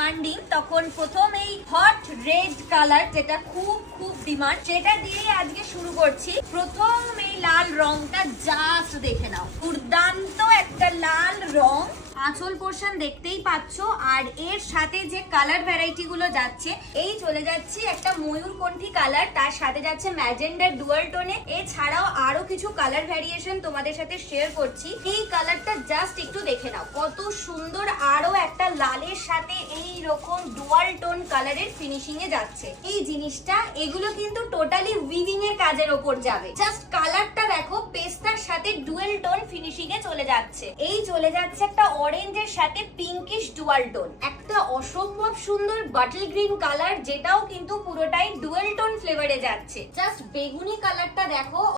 Demanding, তখন প্রথম এই হট রেড কালার যেটা খুব খুব ডিমান্ড, সেটা দিয়ে আজকে শুরু করছি। প্রথম এই লাল রংটা জাস্ট দেখে নাও, দুর্দান্ত একটা লাল রং। আঁচল পোর্শন দেখতেই পাচ্ছ, আর এর সাথে যে কালার ভ্যারাইটি গুলো যাচ্ছে, এই চলে যাচ্ছে একটা ময়ূরকণ্ঠী কালার, তার সাথে যাচ্ছে ম্যাজেন্ডার ডুয়াল টোনে। এছাড়াও আরো কিছু কালার ভ্যারিয়েশন তোমাদের সাথে শেয়ার করছি। এই কালারটা জাস্ট একটু দেখে নাও, কত সুন্দর। আরো একটা লালের সাথে এই রকম ডুয়াল টোন কালারের ফিনিশিং এ যাচ্ছে এই জিনিসটা। এগুলো কিন্তু টোটালি উইভিং এর কাজের ওপর যাবে। জাস্ট কালারটা দেখো, পেস্তার সাথে ডুয়াল টোন ফিনিশিং এ চলে যাচ্ছে। এই চলে যাচ্ছে একটা অরেঞ্জের সাথে পিঙ্কিশ ডুয়াল টোন, একটা অসম্ভব সুন্দর বাটল গ্রিন কালার, যেটাও কিন্তু পুরোটাই ডুয়াল টোন ফ্লেভারে যাচ্ছে। জাস্ট বেগুনি কালারটা দেখো।